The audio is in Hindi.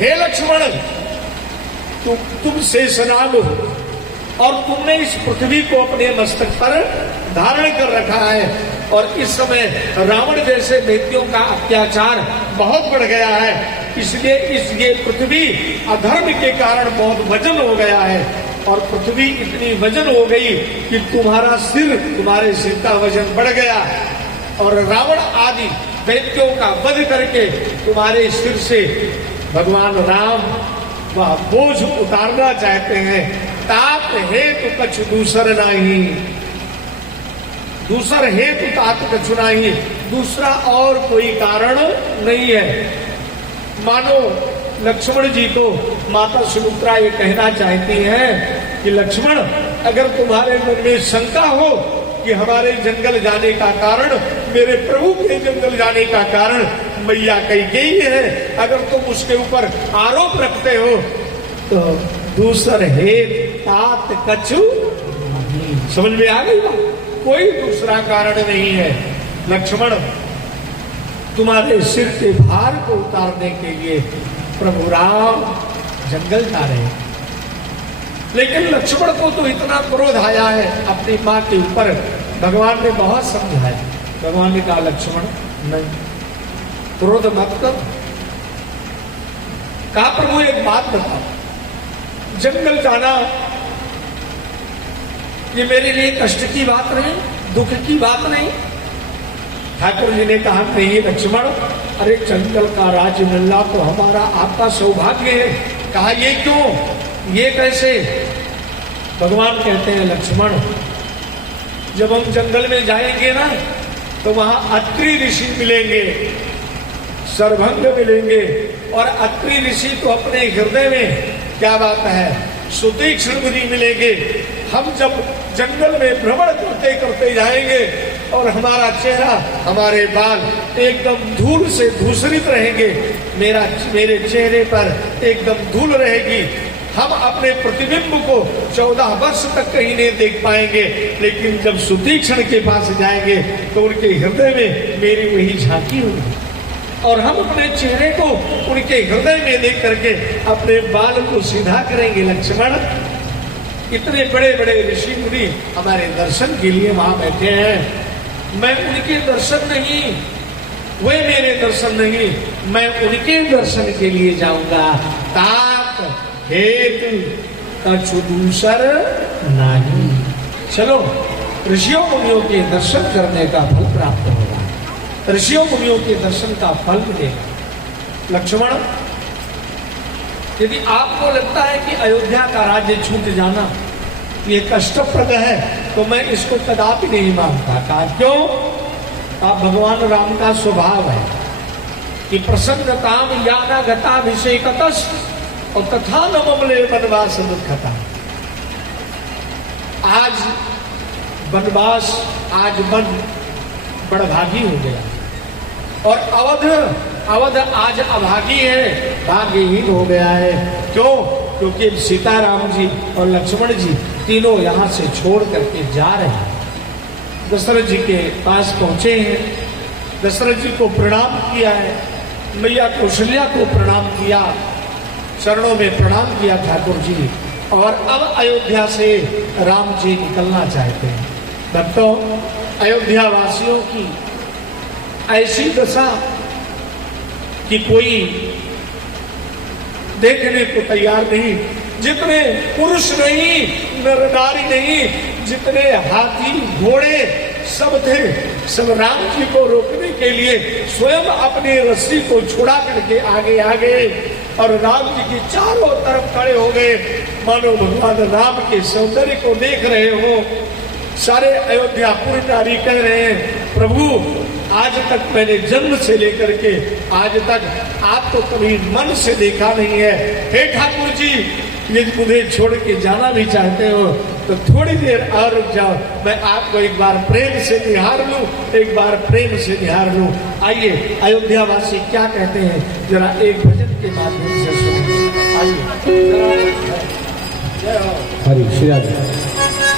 हे लक्ष्मण, तुम शेषनाग हो और तुमने इस पृथ्वी को अपने मस्तक पर धारण कर रखा है, और इस समय रावण जैसे दैत्यों का अत्याचार बहुत बढ़ गया है, इसलिए ये पृथ्वी अधर्म के कारण बहुत वजन हो गया है, और पृथ्वी इतनी वजन हो गई कि तुम्हारा सिर, तुम्हारे सिर का वजन बढ़ गया, और रावण आदि दैत्यों का वध करके तुम्हारे सिर से भगवान राम वह बोझ उतारना चाहते हैं। तात हेतु कछु दूसर नहीं, दूसर हेतु तात कछु नहीं, दूसरा और कोई कारण नहीं है। मानो लक्ष्मण जी को माता सुमित्रा ये कहना चाहती हैं कि लक्ष्मण, अगर तुम्हारे मन में शंका हो कि हमारे जंगल जाने का कारण, मेरे प्रभु के जंगल जाने का कारण मैया कैकेयी है, अगर तुम उसके ऊपर आरोप रखते हो तो दूसर हेत तात कछु, समझ में आ गई बात? कोई दूसरा कारण नहीं है। लक्ष्मण, तुम्हारे सिर के भार को उतारने के लिए प्रभु राम जंगल जा रहे हैं, लेकिन लक्ष्मण को तो इतना क्रोध आया है अपनी मां के ऊपर। भगवान ने बहुत समझाया, भगवान ने कहा लक्ष्मण नहीं, क्रोध मत कर। कहा प्रभु एक बात बताओ, जंगल जाना ये मेरे लिए कष्ट की बात नहीं, दुख की बात नहीं। ठाकुर जी ने कहा नहीं लक्ष्मण, अरे जंगल का राज्य मिलना तो हमारा आपका सौभाग्य है। कहा ये क्यों, ये कैसे? भगवान कहते हैं लक्ष्मण, जब हम जंगल में जाएंगे ना तो वहां अत्रि ऋषि मिलेंगे, सर्वभंग मिलेंगे, और अत्रि ऋषि तो अपने हृदय में क्या बात है सुतीक्ष्ण बुद्धि मिलेंगे। हम जब जंगल में भ्रमण करते करते जाएंगे और हमारा चेहरा, हमारे बाल एकदम धूल से धूसरित रहेंगे, मेरे चेहरे पर एकदम धूल रहेगी, हम अपने प्रतिबिंब को 14 वर्ष तक कहीं नहीं देख पाएंगे। लेकिन जब सुतीक्ष्ण के पास जाएंगे तो उनके हृदय में मेरी वही झांकी होगी, और हम अपने चेहरे को उनके हृदय में देख करके अपने बाल को सीधा करेंगे। लक्ष्मण, इतने बड़े बड़े ऋषि मुनि हमारे दर्शन के लिए वहां बैठे हैं, मैं उनके दर्शन नहीं, वे मेरे दर्शन नहीं, मैं उनके दर्शन के लिए जाऊंगा। तात हेतु कछु दूसर नहीं। चलो, ऋषियों मुनियों के दर्शन करने का फल प्राप्त होगा, ऋषियों मुनियों के दर्शन का फल मिलेगा। लक्ष्मण, यदि आपको लगता है कि अयोध्या का राज्य छूट जाना ये कष्टप्रद है तो मैं इसको कदापि नहीं मानता। कहा क्यों? आप भगवान राम का स्वभाव है कि प्रसन्नताम याना गताभिषेकतस् और तथा न ममले वनवास दुखता। आज वनवास, आज वन बड़भागी हो गया, और अवध आज अभागी है, भाग्यहीन हो गया है। क्यों? क्योंकि सीताराम जी और लक्ष्मण जी तीनों यहां से छोड़ करके जा रहे हैं। दशरथ जी के पास पहुंचे हैं, दशरथ जी को प्रणाम किया है, मैया कौशल्या को प्रणाम किया, चरणों में प्रणाम किया ठाकुर जी, और अब अयोध्या से राम जी निकलना चाहते हैं। भक्तों, अयोध्या वासियों की ऐसी दशा कि कोई देखने को तैयार नहीं, जितने पुरुष नहीं, नर नारी नहीं, जितने हाथी घोड़े सब थे, सब राम जी को रोकने के लिए स्वयं अपनी रस्सी को छुड़ा करके आगे आ गए, और राम जी की चारों तरफ खड़े हो गए, मानो भगवान राम के सौंदर्य को देख रहे हो। सारे अयोध्यापुरी नारी कह रहे हैं, प्रभु आज तक मैंने जन्म से लेकर के आज तक आपको कभी मन से देखा नहीं है। हे ठाकुर जी, यदि मुझे छोड़ के जाना भी चाहते हो तो थोड़ी देर और रुक जाओ, मैं आपको एक बार प्रेम से निहार लूं, एक बार प्रेम से निहार लूं। आइए, अयोध्या वासी क्या कहते हैं जरा एक भजन के माध्यम से सुनिए। आइए। हरि श्री राम।